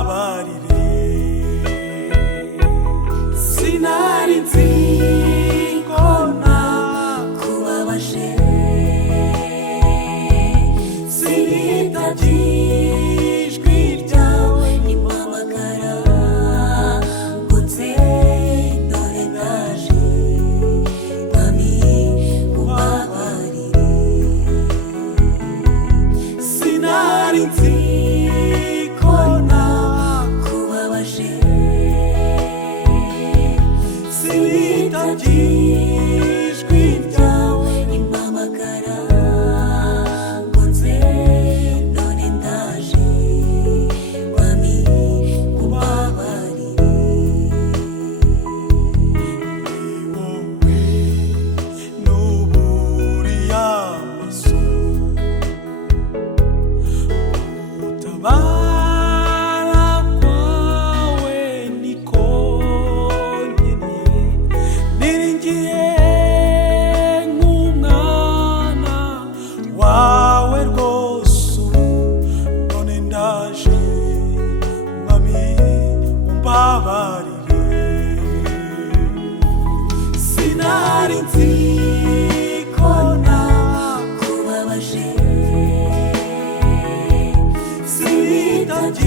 umbabarire. Sinari nzi ko nakubabaje, sinitaga ijwi ryawe rimpamagara ngo nze dore ndaje. Mwami umbabarire. Sinari nzi ko nakubabaje, sinitaga ijwi ryawe rimpamagara ngo nze dore ndaje. Mwami umbabarire. Ni wowe nuburiye amaso, gutabara kwawe niko nkeneye. Niringiye nk'umwana wawe rwose ubu, none ndaje. Mwami umbabarire. Sinari nzi ko nakubabaje, sinitaga